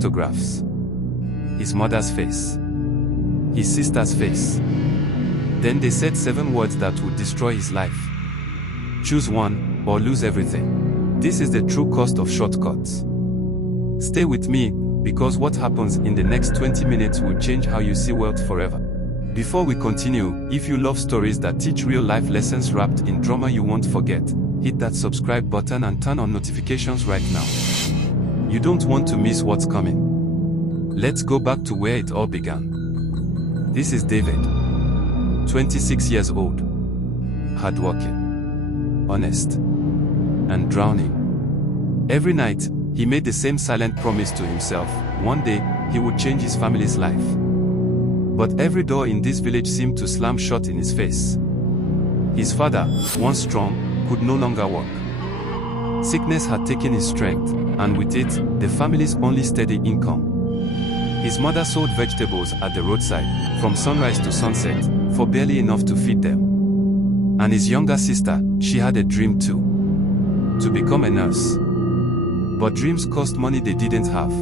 photographs. His mother's face. His sister's face. Then they said 7 words that would destroy his life. Choose one, or lose everything. This is the true cost of shortcuts. Stay with me, because what happens in the next 20 minutes will change how you see wealth forever. Before we continue, if you love stories that teach real-life lessons wrapped in drama you won't forget, hit that subscribe button and turn on notifications right now. You don't want to miss what's coming. Let's go back to where it all began. This is David. 26 years old. Hardworking. Honest. And drowning. Every night, he made the same silent promise to himself. One day, he would change his family's life. But every door in this village seemed to slam shut in his face. His father, once strong, could no longer walk. Sickness had taken his strength, and with it, the family's only steady income. His mother sold vegetables at the roadside, from sunrise to sunset, for barely enough to feed them. And his younger sister, she had a dream too. To become a nurse. But dreams cost money they didn't have.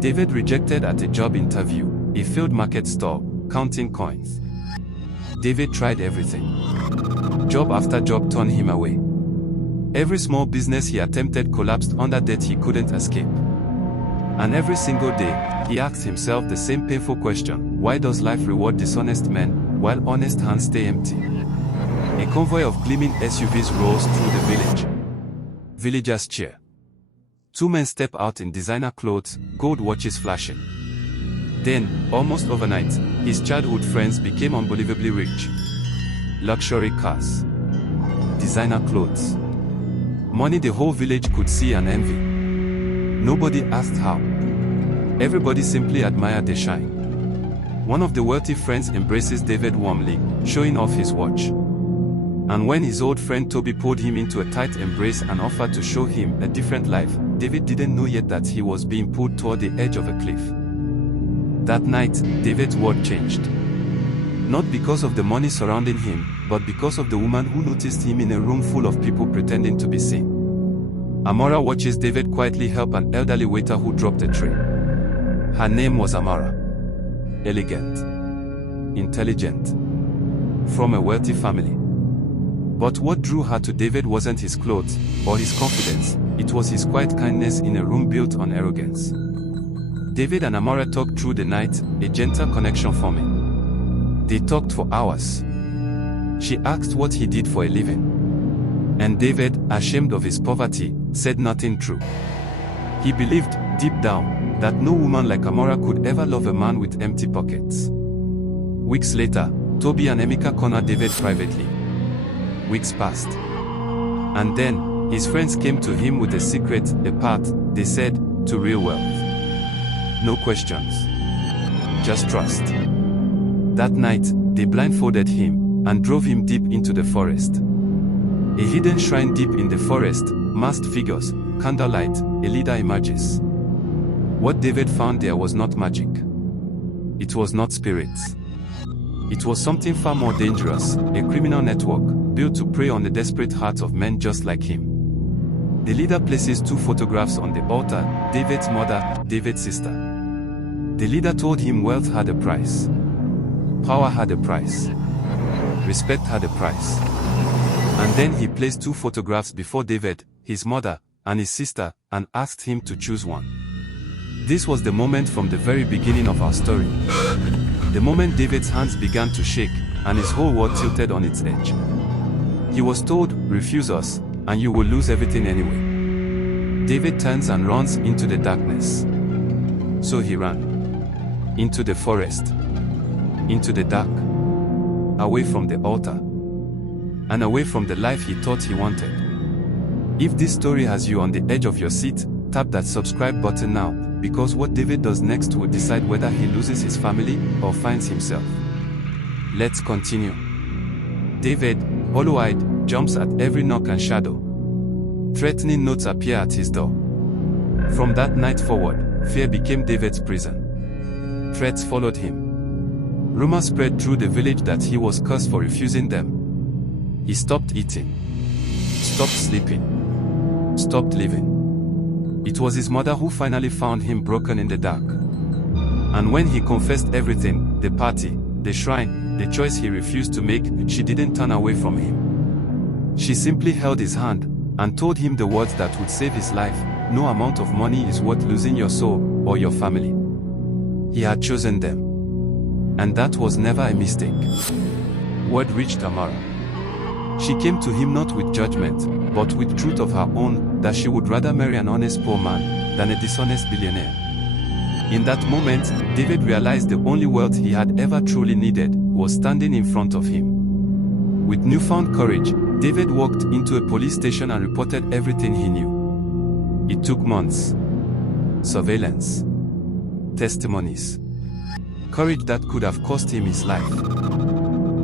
David rejected at a job interview, a failed market stall, counting coins. David tried everything. Job after job turned him away. Every small business he attempted collapsed under debt he couldn't escape. And every single day, he asked himself the same painful question: why does life reward dishonest men, while honest hands stay empty? A convoy of gleaming SUVs rolls through the village. Villagers cheer. 2 men step out in designer clothes, gold watches flashing. Then, almost overnight, his childhood friends became unbelievably rich. Luxury cars. Designer clothes. Money the whole village could see and envy. Nobody asked how. Everybody simply admired the shine. One of the wealthy friends embraces David warmly, showing off his watch. And when his old friend Toby pulled him into a tight embrace and offered to show him a different life, David didn't know yet that he was being pulled toward the edge of a cliff. That night, David's world changed. Not because of the money surrounding him, but because of the woman who noticed him in a room full of people pretending to be seen. Amara watches David quietly help an elderly waiter who dropped a tray. Her name was Amara. Elegant. Intelligent. From a wealthy family. But what drew her to David wasn't his clothes, or his confidence, it was his quiet kindness in a room built on arrogance. David and Amara talked through the night, a gentle connection forming. They talked for hours. She asked what he did for a living. And David, ashamed of his poverty, said nothing true. He believed, deep down, that no woman like Amara could ever love a man with empty pockets. Weeks later, Toby and Emeka cornered David privately. Weeks passed. And then, his friends came to him with a secret, a path, they said, to real wealth. No questions. Just trust. That night, they blindfolded him, and drove him deep into the forest. A hidden shrine deep in the forest, masked figures, candlelight, a leader emerges. What David found there was not magic. It was not spirits. It was something far more dangerous, a criminal network, built to prey on the desperate hearts of men just like him. The leader places 2 photographs on the altar, David's mother, David's sister. The leader told him wealth had a price. Power had a price. Respect had a price. And then he placed 2 photographs before David, his mother, and his sister, and asked him to choose one. This was the moment from the very beginning of our story. The moment David's hands began to shake, and his whole world tilted on its edge. He was told, refuse us, and you will lose everything anyway. David turns and runs into the darkness. So he ran. Into the forest. Into the dark. Away from the altar. And away from the life he thought he wanted. If this story has you on the edge of your seat, tap that subscribe button now, because what David does next will decide whether he loses his family or finds himself. Let's continue. David, hollow-eyed, jumps at every knock and shadow. Threatening notes appear at his door. From that night forward, fear became David's prison. Threats followed him. Rumors spread through the village that he was cursed for refusing them. He stopped eating. Stopped sleeping. Stopped living. It was his mother who finally found him broken in the dark. And when he confessed everything, the party, the shrine, the choice he refused to make, she didn't turn away from him. She simply held his hand and told him the words that would save his life: no amount of money is worth losing your soul or your family. He had chosen them. And that was never a mistake. Word reached Amara. She came to him not with judgment, but with truth of her own, that she would rather marry an honest poor man than a dishonest billionaire. In that moment, David realized the only wealth he had ever truly needed was standing in front of him. With newfound courage, David walked into a police station and reported everything he knew. It took months. Surveillance. Testimonies. Courage that could have cost him his life.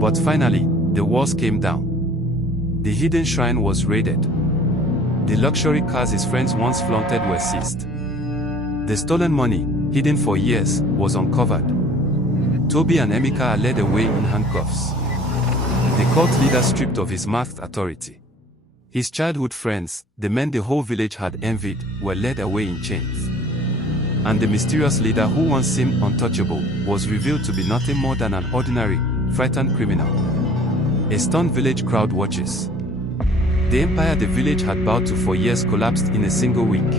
But finally, the walls came down. The hidden shrine was raided. The luxury cars his friends once flaunted were seized. The stolen money, hidden for years, was uncovered. Toby and Emeka are led away in handcuffs. The cult leader stripped of his masked authority. His childhood friends, the men the whole village had envied, were led away in chains. And the mysterious leader who once seemed untouchable was revealed to be nothing more than an ordinary, frightened criminal. A stunned village crowd watches. The empire the village had bowed to for years collapsed in a single week.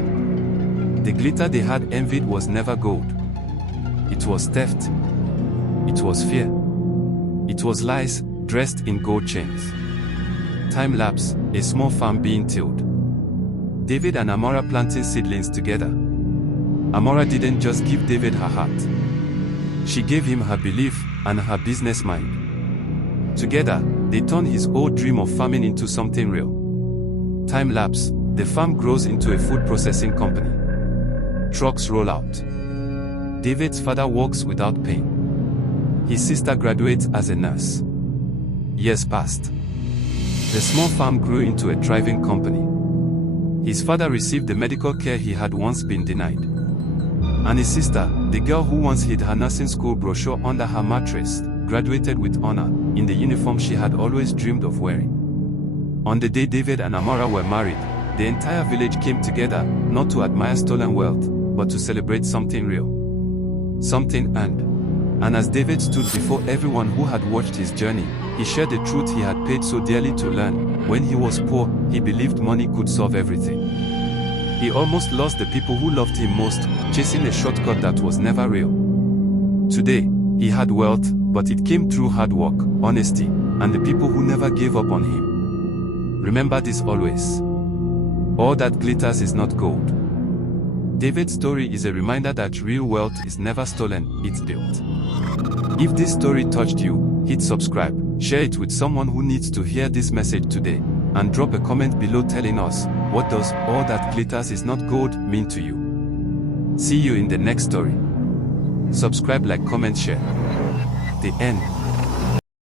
The glitter they had envied was never gold. It was theft. It was fear. It was lies, dressed in gold chains. Time lapse, a small farm being tilled. David and Amara planting seedlings together. Amara didn't just give David her heart. She gave him her belief and her business mind. Together, they turned his old dream of farming into something real. Time lapse, the farm grows into a food processing company. Trucks roll out. David's father walks without pain. His sister graduates as a nurse. Years passed. The small farm grew into a thriving company. His father received the medical care he had once been denied. And his sister, the girl who once hid her nursing school brochure under her mattress, graduated with honor, in the uniform she had always dreamed of wearing. On the day David and Amara were married, the entire village came together, not to admire stolen wealth, but to celebrate something real. Something earned. And as David stood before everyone who had watched his journey, he shared the truth he had paid so dearly to learn. When he was poor, he believed money could solve everything. He almost lost the people who loved him most, chasing a shortcut that was never real. Today, he had wealth, but it came through hard work, honesty, and the people who never gave up on him. Remember this always. All that glitters is not gold. David's story is a reminder that real wealth is never stolen, it's built. If this story touched you, hit subscribe, share it with someone who needs to hear this message today, and drop a comment below telling us, what does all that glitters is not gold mean to you? See you in the next story. Subscribe, like, comment, share. The end.